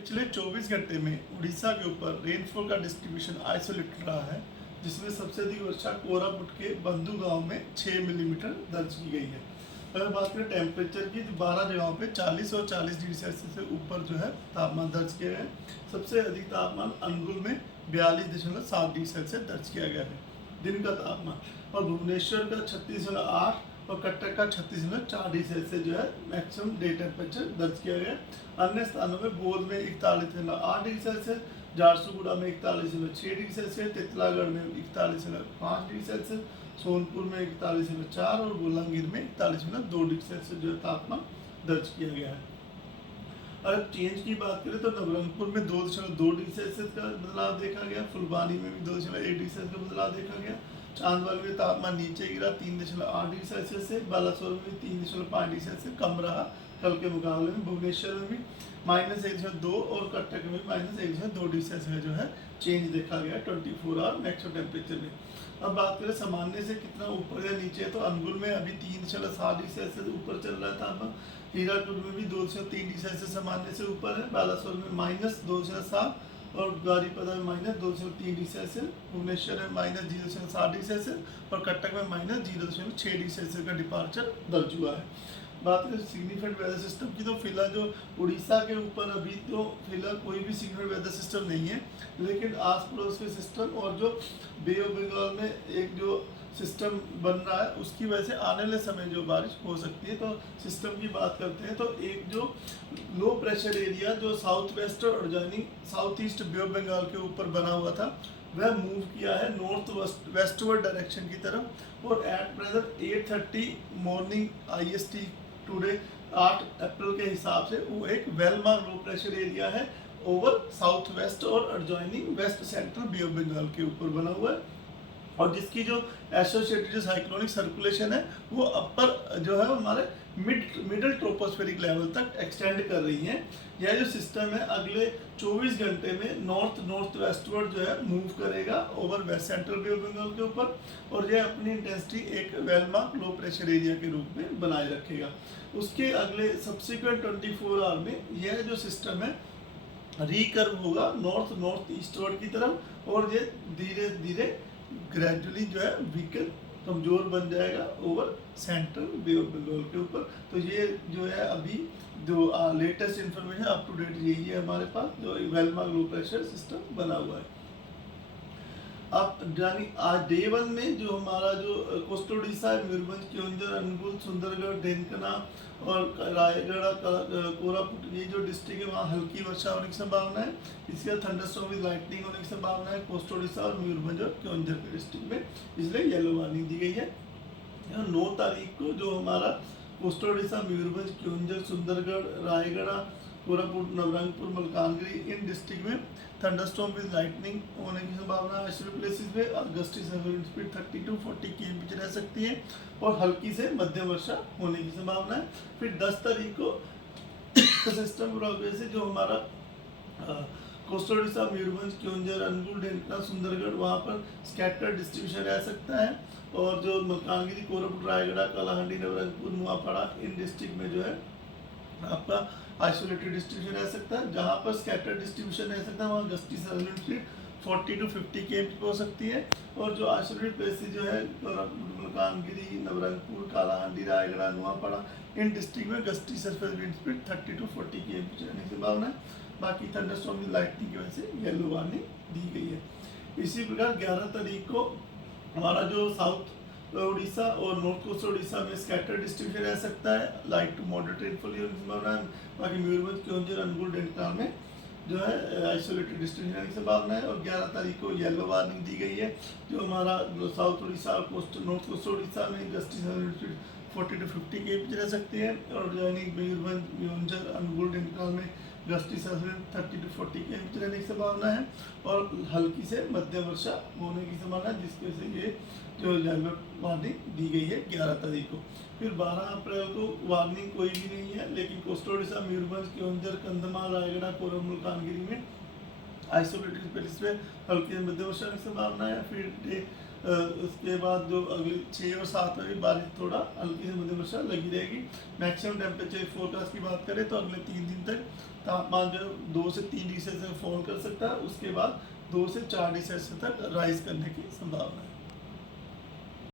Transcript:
पिछले 24 घंटे में उड़ीसा के ऊपर रेनफॉल का डिस्ट्रीब्यूशन आइसोलेटेड रहा है, जिसमें सबसे अधिक वर्षा कोरापुट के बंधु गांव में 6 मिलीमीटर दर्ज की गई है। अगर बात करें टेम्परेचर की, तो 12 जगहों पे 40 और 40 डिग्री सेल्सियस से ऊपर जो है तापमान दर्ज किया गया है। सबसे अधिक तापमान अनुगुल में 42.7 डिग्री सेल्सियस दर्ज किया गया है दिन का तापमान, और भुवनेश्वर का 36.8 और कटक का 36.4 डिग्री सेल्सियस जो है मैक्सिमम डे टेम्परेचर दर्ज किया गया। अन्य स्थानों में बोध में 41.8 डिग्री सेल्सियस, झारसुगुड़ा में 41.6 डिग्री सेल्सियस, तितलागढ़ में 41.5 डिग्री सेल्सियस, सोनपुर में 41.4 और बोलांगीर में 41.2 डिग्री सेल्सियस जो है तापमान दर्ज किया गया है। अगर चेंज की बात करें तो नवरंगपुर में 2.2 डिग्री सेल्सियस का बदलाव देखा गया, फुलबानी में भी 2.1 डिग्री सेल्सियस का बदलाव देखा गया, चांदबाग में तापमान नीचे गिरा 3.8 डिग्री सेल्सियस से, बालासोर में भी 3.5 डिग्री सेल्सियस कम रहा कल के मुकाबले में, भुवनेश्वर में भी -1.2 और कटक में -1.2 डिग्री सेल्सियस जो है चेंज देखा गया 24 आवर मैक्सिमम टेम्परेचर में। अब बात करें सामान्य से कितना ऊपर या नीचे है, तो अनुगुल में अभी 3.7 डिग्री सेल्सियस ऊपर चल रहा है तापमान, हीराकुद में भी 2.3 डिग्री सेल्सियस सामान्य से ऊपर है, बालासोर में -2.7 और बारीपदा में -2.3 डिग्री सेल्सियस, भुवनेश्वर में -0.7 डिग्री सेल्सियस और कटक में -0.6 डिग्री सेल्सियस का डिपार्चर दर्ज हुआ है। बात करें सिग्निफिकेंट वेदर सिस्टम की, तो फिलहाल जो उड़ीसा के ऊपर अभी तो फिलहाल कोई भी सिग्निफिकेंट वेदर सिस्टम नहीं है, लेकिन आस पड़ोस के सिस्टम और जो बे ऑफ बंगाल में एक जो सिस्टम बन रहा है उसकी वजह से आने वाले समय जो बारिश हो सकती है। तो सिस्टम की बात करते हैं, तो एक जो लो प्रेशर एरिया जो साउथ वेस्ट और adjoining south east bay of Bengal के ऊपर बना हुआ था, वह मूव किया है नॉर्थ वेस्टवर्ड डायरेक्शन की तरफ, और at present 8:30 morning IST today 8 April के हिसाब से वो एक well marked low pressure area है ओवर साउथ वेस्ट और adjoining west central bay of Bengal के ऊपर बना हुआ है, और जिसकी जो एसोसिएटेड जो साइक्लोनिक सर्कुलेशन है वो अपर जो है हमारे मिडल ट्रोपोस्फेरिक लेवल तक एक्सटेंड कर रही है। यह जो सिस्टम है अगले 24 घंटे में नॉर्थ वेस्टवर्ड जो है मूव करेगा over west central bay of Bengal के ऊपर, और यह अपनी इंटेंसिटी एक वेलमार्क लो प्रेशर एरिया के रूप में बनाए रखेगा। उसके अगले सब्सिक्वेंट 24 आवर में यह जो सिस्टम है रिकर्व होगा नॉर्थ ईस्टवर्ड की तरफ, और ये धीरे धीरे ग्रेजुअली जो है वीकन कमज़ोर बन जाएगा over central bay of Bengal के ऊपर। तो ये जो है अभी जो latest information up to date यही है हमारे पास, जो वेलमार्क लो प्रेशर सिस्टम बना हुआ है। अब यानी आज डे 1 में जो हमारा जो कोस्टल उड़ीसा है, मयूरभंज, केओंझर, अनुगुल, सुंदरगढ़, ढेंकना और रायगढ़, कोरापुट, ये जो डिस्ट्रिक्ट है वहाँ हल्की वर्षा होने की संभावना है। इसके बाद थंडरस्टॉर्म विद लाइटनिंग होने की संभावना है कोस्टल उड़ीसा और मयूरभंज और केओंझर के डिस्ट्रिक्ट में, इसलिए येलो वार्निंग दी गई है। 9 तारीख को जो हमारा कोस्टल उड़ीसा, मयूरभंज, केओंझर, सुंदरगढ़, रायगढ़, कोरापुट, नवरंगपुर, मलकानगिरी इन डिस्ट्रिक्ट में थंडरस्टॉर्म विद लाइटनिंग होने की संभावना है। ऐसे प्लेसेस पे gusty wind speed 30 to 40 km रह सकती है, और हल्की से मध्यम वर्षा होने की संभावना है। फिर 10 तारीख को सिस्टम प्रोग्रेस से जो हमारा कोस्टल उड़ीसा, मयूरभंज, केओंझर, अनुगुल, ढेंकना, सुंदरगढ़ वहाँ पर स्कैटर डिस्ट्रीब्यूशन रह सकता है, और जो मलकानगिरी, कोरापुट, रायगढ़, कालाहांडी, नवरंगपुर, नुआपाड़ा इन डिस्ट्रिक्ट में जो है आपका आइसोलेटेड डिस्ट्रीब्यूशन रह सकता है। जहाँ पर स्कैटर डिस्ट्रीब्यूशन रह सकता है वहाँ गस्टी स्पीड 40 to 50 km हो सकती है, और जो आइसोलेटेड प्लेसेस जो है मलकानगिरी, नवरंगपुर, कालाहांडी, रायगढ़, नुआपाड़ा इन डिस्ट्रिक्ट में gusty surface wind speed 30 to 40 km रहने की संभावना है। बाकी थंडरस्टॉर्म विद लाइटनिंग की वजह से येलो वार्निंग दी गई है। इसी प्रकार 11 तारीख को हमारा जो साउथ उड़ीसा और नॉर्थ कोस्ट उड़ीसा में स्कैटर डिस्ट्रीब्यूशन रह सकता है, लाइट टू मॉडरेट रेनफॉल की संभावना है। बाकी मयूरभंज, केओंझर, अनुगुल, ढेंकना में जो है आइसोलेटेड डिस्ट्रीब्यूशन रहने की संभावना है, और 11 तारीख को येलो वार्निंग दी गई है। जो हमारा साउथ उड़ीसा और नॉर्थ कोस्ट उड़ीसा में गस्टी 40 to 50 km रह सकती है, और यानी मयूरभंज, केओंझर, अनुगुल, ढेंकना में गस्टी 30 to 40 km रहने की संभावना है, और हल्की से मध्यम वर्षा होने की संभावना है, जिसकी वजह से ये जो येलो वार्निंग दी गई है 11 तारीख को। फिर 12 अप्रैल को वार्निंग कोई भी नहीं है, लेकिन कोस्टल उड़ीसा, मयूरभंज, केओंझर, कंधमाल, रायगढ़, कोरबा, मलकानगिरी में आइसोलेटेड प्लेस पे हल्की से मध्यम वर्षा की संभावना है। फिर उसके बाद जो अगले 6 और 7 में भी बारिश थोड़ा हल्की से मध्यम वर्षा लगी रहेगी। मैक्सिमम टेम्परेचर फोरकास्ट की बात करें तो अगले 3 दिन तक तापमान जो 2 से 3 डिग्री सेल्सियस फॉल कर सकता है, उसके बाद 2 से 4 डिग्री सेल्सियस तक राइज करने की संभावना है।